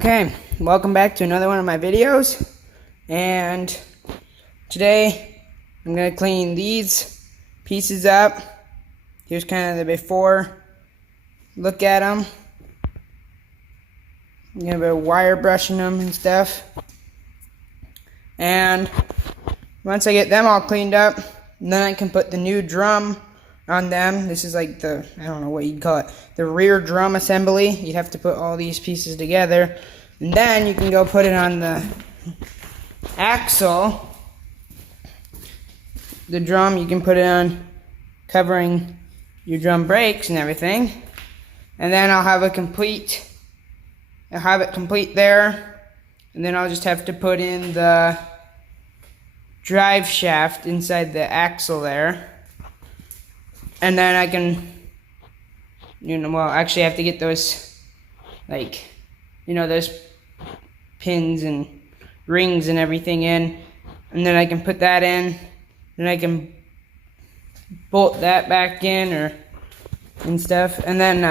Okay, welcome back to another one of my videos, and today I'm going to clean these pieces up. Here's kind of the before look at them. I'm going to be wire brushing them and stuff, and once I get them all cleaned up, then I can put the new drum on them. This is like the, I don't know what you'd call it, the rear drum assembly. You'd have to put all these pieces together, and then you can go put it on the axle. The drum, you can put it on covering your drum brakes and everything, and then I'll have it complete there, and then I'll just have to put in the drive shaft inside the axle there. And then I can, actually I have to get those, those pins and rings and everything in. And then I can put that in. Then I can bolt that back in and stuff. And then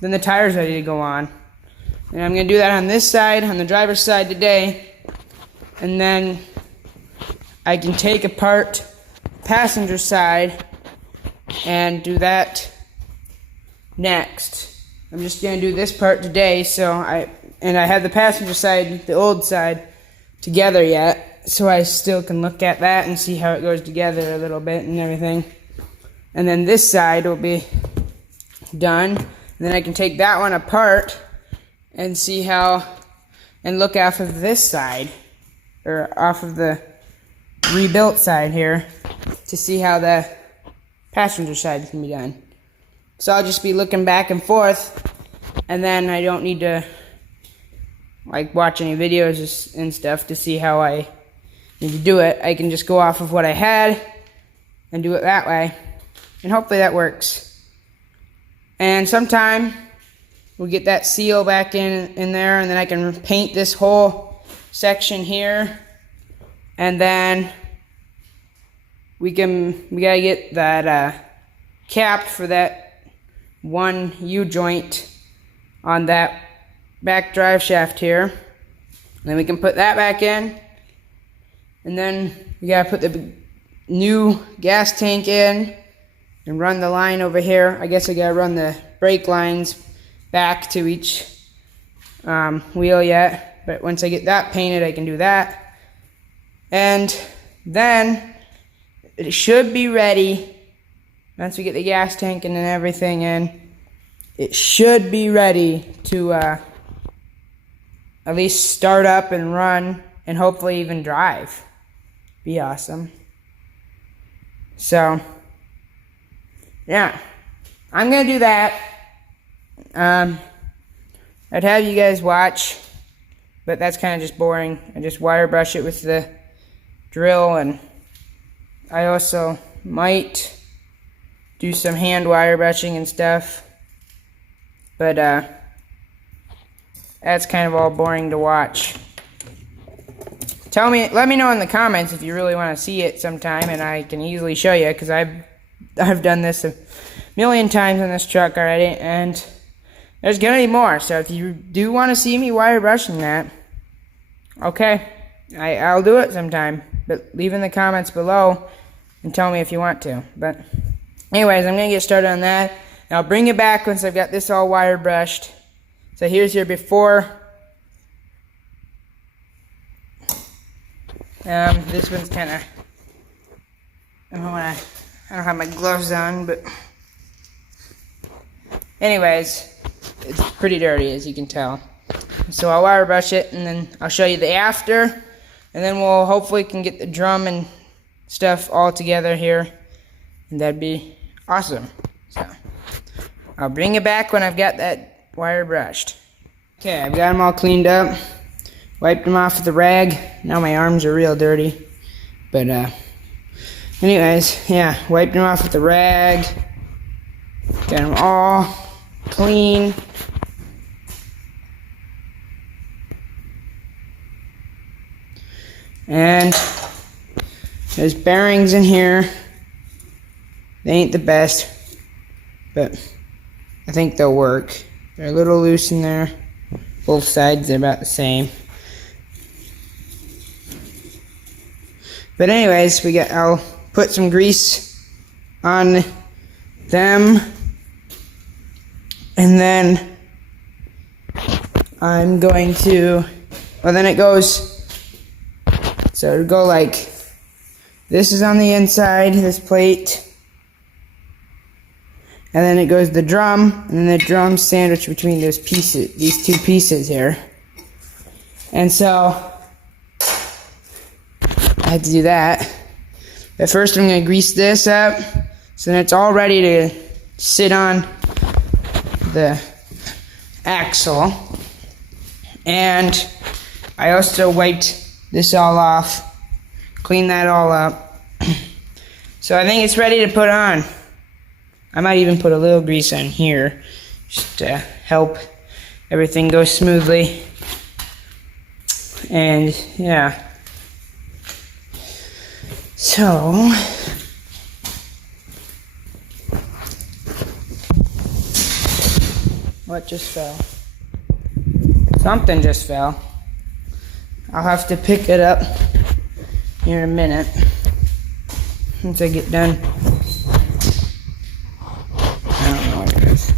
the tire's ready to go on. And I'm going to do that on this side, on the driver's side today. And then I can take apart passenger side and do that next. I'm just going to do this part today, I have the passenger side, the old side, together yet, so I still can look at that and see how it goes together a little bit and everything. And then this side will be done, and then I can take that one apart and see how, and look off of this side, or off of the rebuilt side here, to see how the passenger side can be done. So I'll just be looking back and forth, and then I don't need to watch any videos and stuff to see how I need to do it. I can just go off of what I had and do it that way, and hopefully that works. And sometime we'll get that seal back in there, and then I can paint this whole section here, and then we gotta get that cap for that one U-joint on that back drive shaft here. And then we can put that back in. And then we gotta put the new gas tank in and run the line over here. I guess I gotta run the brake lines back to each wheel yet. But once I get that painted, I can do that. And then it should be ready. Once we get the gas tank and everything in, it should be ready to at least start up and run, and hopefully even drive. Be awesome. So, yeah, I'm gonna do that. I'd have you guys watch, but that's kind of just boring. I just wire brush it with the drill, and I also might do some hand wire brushing and stuff, but that's kind of all boring to watch. Let me know in the comments if you really want to see it sometime, and I can easily show you, because I've done this a million times on this truck already, and there's gonna be more. So if you do want to see me wire brushing that, okay, I'll do it sometime. But leave in the comments below and tell me if you want to. But anyways, I'm going to get started on that, and I'll bring it back once I've got this all wire brushed. So here's your before. This one's kind of, I don't have my gloves on, but anyways, it's pretty dirty, as you can tell. So I'll wire brush it, and then I'll show you the after, and then we'll hopefully can get the drum and stuff all together here, and that'd be awesome. So I'll bring it back when I've got that wire brushed. Okay, I've got them all cleaned up, wiped them off with the rag. Now my arms are real dirty, but anyways, yeah, wiped them off with the rag, got them all clean. And there's bearings in here. They ain't the best, but I think they'll work. They're a little loose in there, Both sides are about the same. But anyways, I'll put some grease on them, and then I'm going to, well, then it goes, so it'll go like, this is on the inside, this plate, and then it goes the drum, and then the drum sandwiched between those pieces, these two pieces here. And so I had to do that. But first I'm going to grease this up, so then it's all ready to sit on the axle. And I also wiped this all off, cleaned that all up. So I think it's ready to put on. I might even put a little grease on here, just to help everything go smoothly. And yeah. So, what just fell? Something just fell. I'll have to pick it up here in a minute once I get done. I don't know what it is.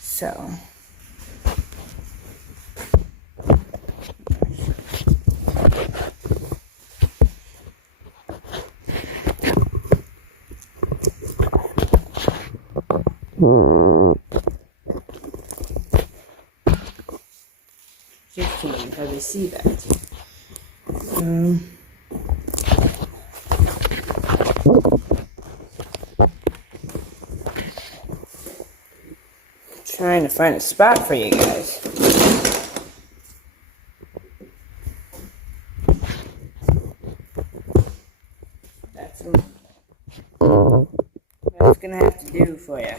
So. Just can't hardly see that. Trying to find a spot for you guys. That's gonna have to do for you.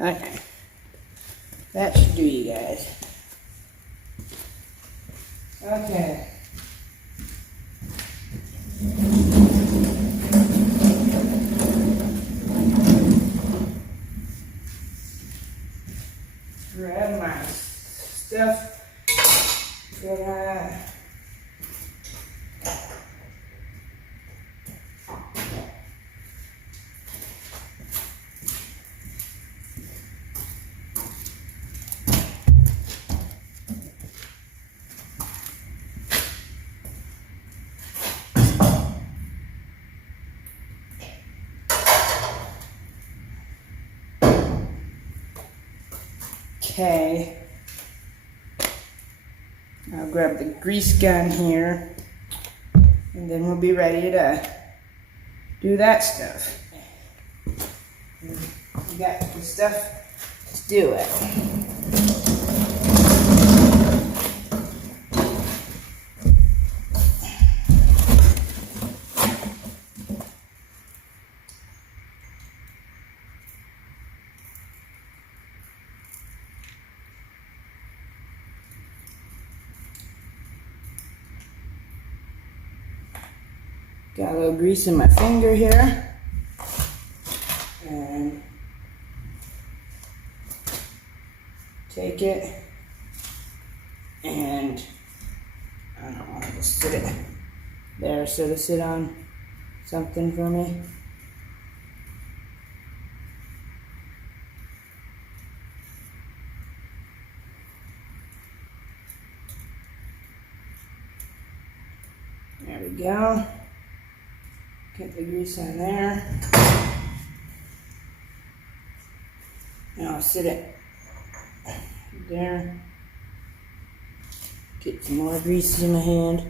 Okay, that should do, you guys. Okay. Grab my stuff that Okay, I'll grab the grease gun here, and then we'll be ready to do that stuff. We got the stuff to do it. Got a little grease in my finger here, and take it, and I don't know, I'll just sit it there so to sit on something for me. There we go. Get the grease on there. And I'll sit it there. Get some more grease in my hand.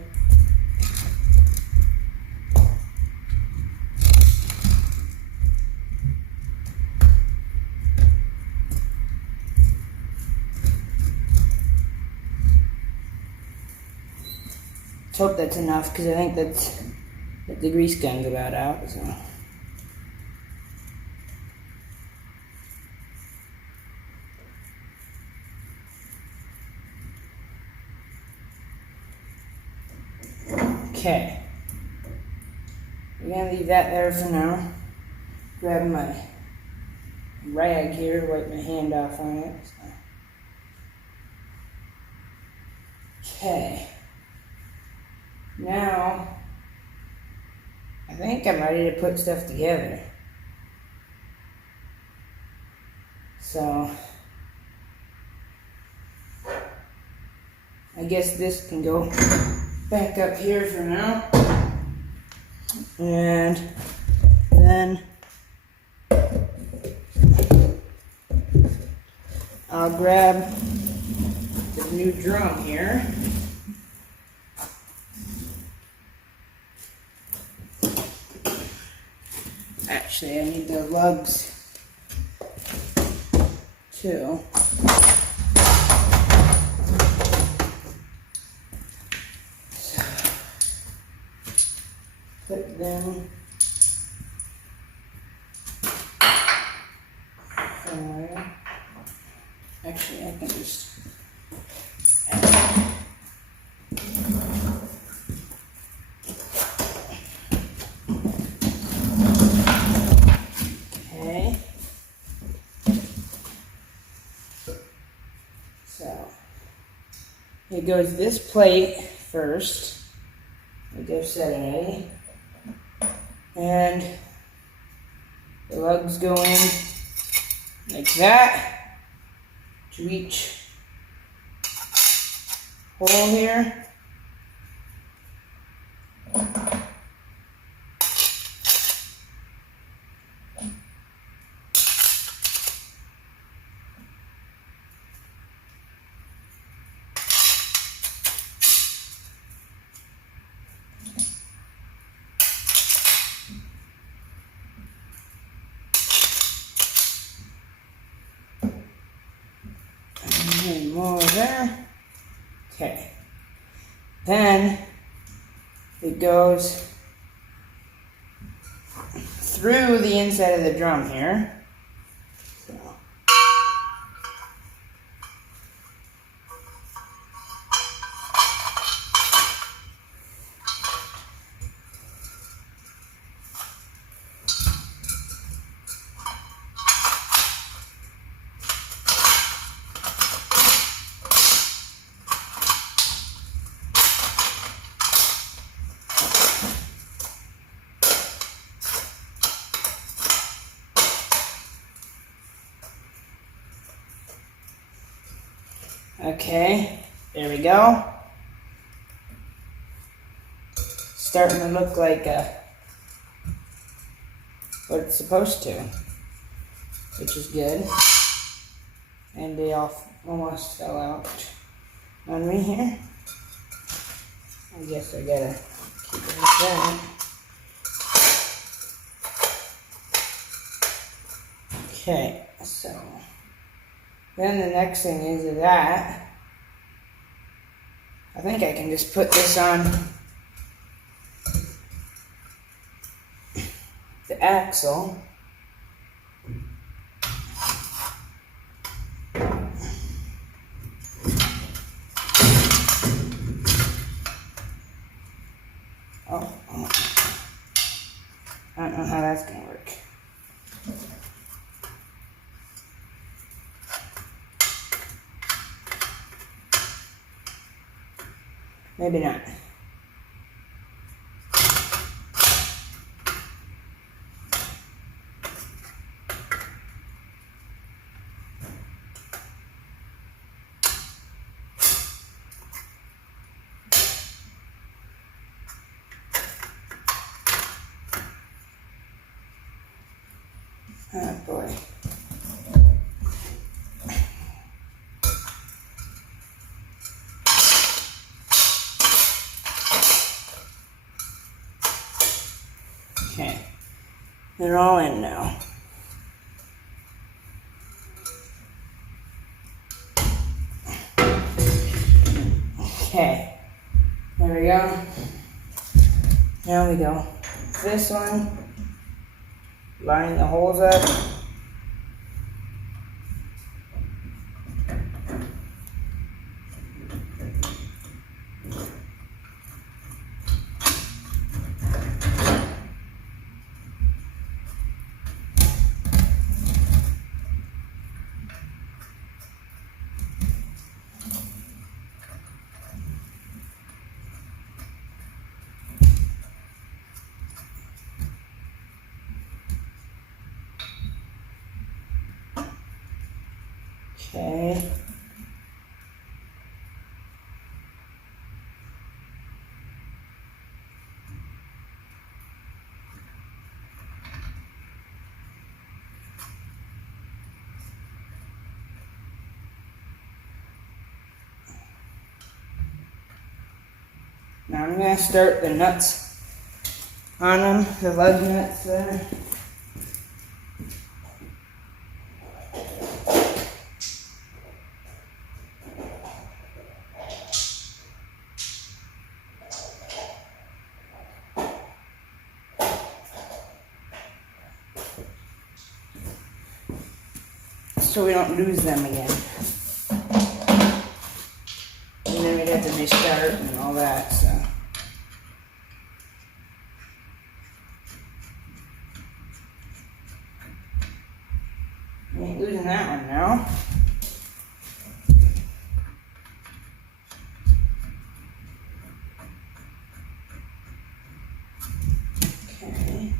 Let's hope that's enough, because I think that the grease gun's about out, so. Okay. We're gonna leave that there for now. Grab my rag here, wipe my hand off on it. Okay. Now, I think I'm ready to put stuff together. So, I guess this can go back up here for now. And then I'll grab the new drum here. Actually, I need the lugs too. So, put them somewhere. Actually, I can just okay. So it goes this plate first, like I've said already, and the lugs go in like that to each hole here. And more there. Okay. Then it goes through the inside of the drum here. So. Okay, there we go. Starting to look like what it's supposed to, which is good. And they all almost fell out on me here. I guess I gotta keep it like that. Okay, so then the next thing is that I think I can just put this on the axle. Oh, I don't know how that's gonna work. Maybe not. Oh boy. Okay, they're all in now. Okay, there we go. Now we go this one, line the holes up. Okay. Now I'm going to start the nuts on them, the lug nuts there. So we don't lose them again. And then we'd have to restart and all that, so. Ain't losing that one now. Okay.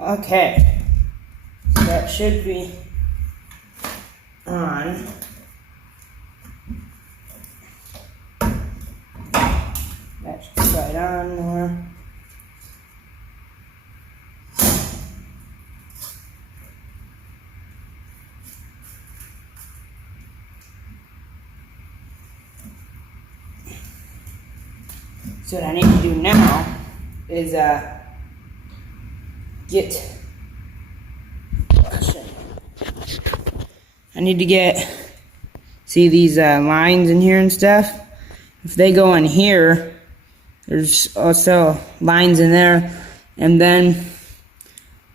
Okay, so that should be on. That should slide on more. So what I need to do now is I need to get, see these lines in here and stuff? If they go in here, there's also lines in there, and then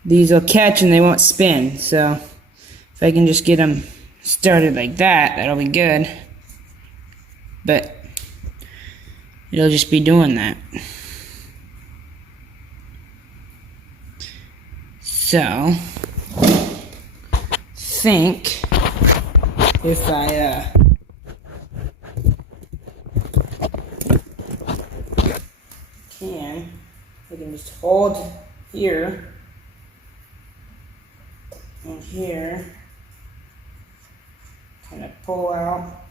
these will catch and they won't spin. So if I can just get them started like that, that'll be good. But it'll just be doing that. So, think if I can just hold here and here, kind of pull out.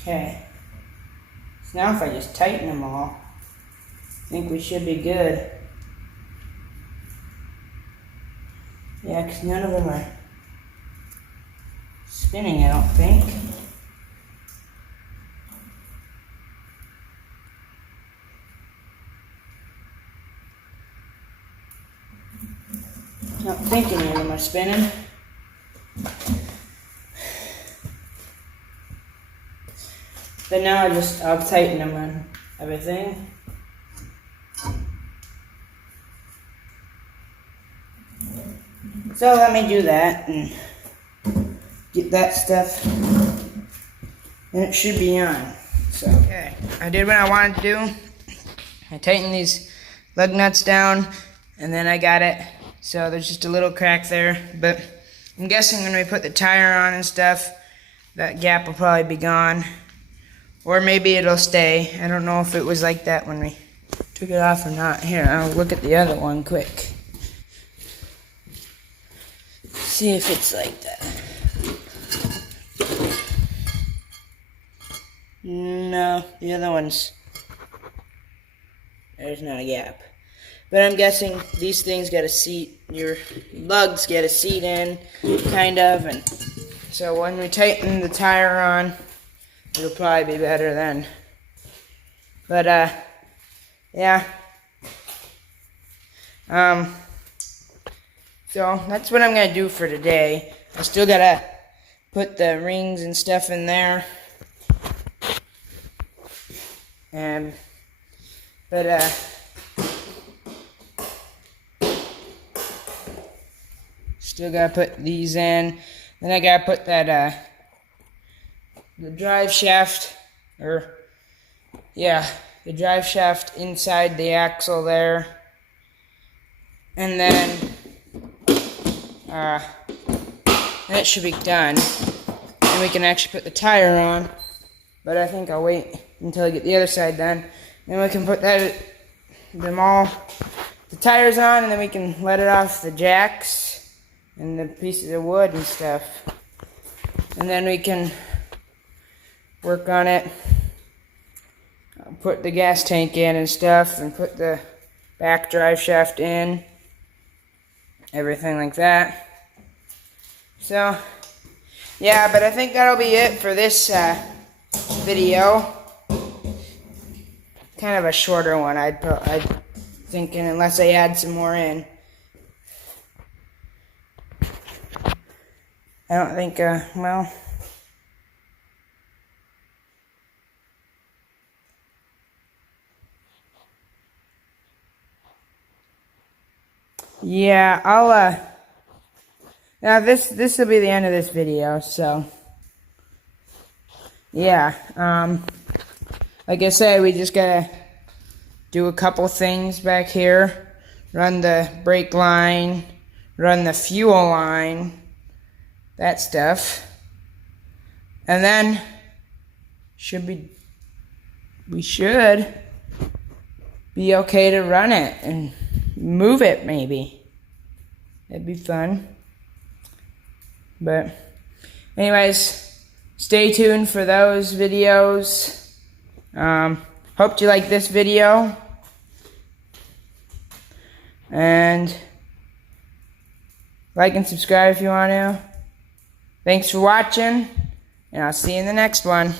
Okay, so now if I just tighten them all, I think we should be good. Yeah, because none of them are spinning, I don't think. I don't think any of them are spinning. But now I'll tighten them on everything. So let me do that and get that stuff, and it should be on. So okay, I did what I wanted to do. I tightened these lug nuts down. and then I got it, so there's just a little crack there, but I'm guessing when we put the tire on and stuff, that gap will probably be gone, or maybe it'll stay. I don't know if it was like that when we took it off or not. Here, I'll look at the other one quick. See if it's like that. No, the other one's, there's not a gap. But I'm guessing these things get a seat, your lugs get a seat in, kind of, and so when we tighten the tire on, it'll probably be better then. But, yeah. So that's what I'm gonna do for today. I still gotta put the rings and stuff in there. But still gotta put these in. Then I gotta put that, the drive shaft, the drive shaft inside the axle there. And then, that should be done. And we can actually put the tire on. But I think I'll wait until I get the other side done. Then we can put the tires on, and then we can let it off the jacks and the pieces of wood and stuff. And then we can work on it. Put the gas tank in and stuff, and put the back drive shaft in. Everything like that. So, yeah, but I think that'll be it for this video. Kind of a shorter one, I'm thinking, unless I add some more in. I don't think, well. Yeah, I'll, now this will be the end of this video, so. Yeah, like I said, we just gotta do a couple things back here. Run the brake line, run the fuel line, that stuff. And then, we should be okay to run it and move it, maybe. That'd be fun. But, anyways, stay tuned for those videos. Hope you like this video. And like and subscribe if you want to. Thanks for watching, and I'll see you in the next one.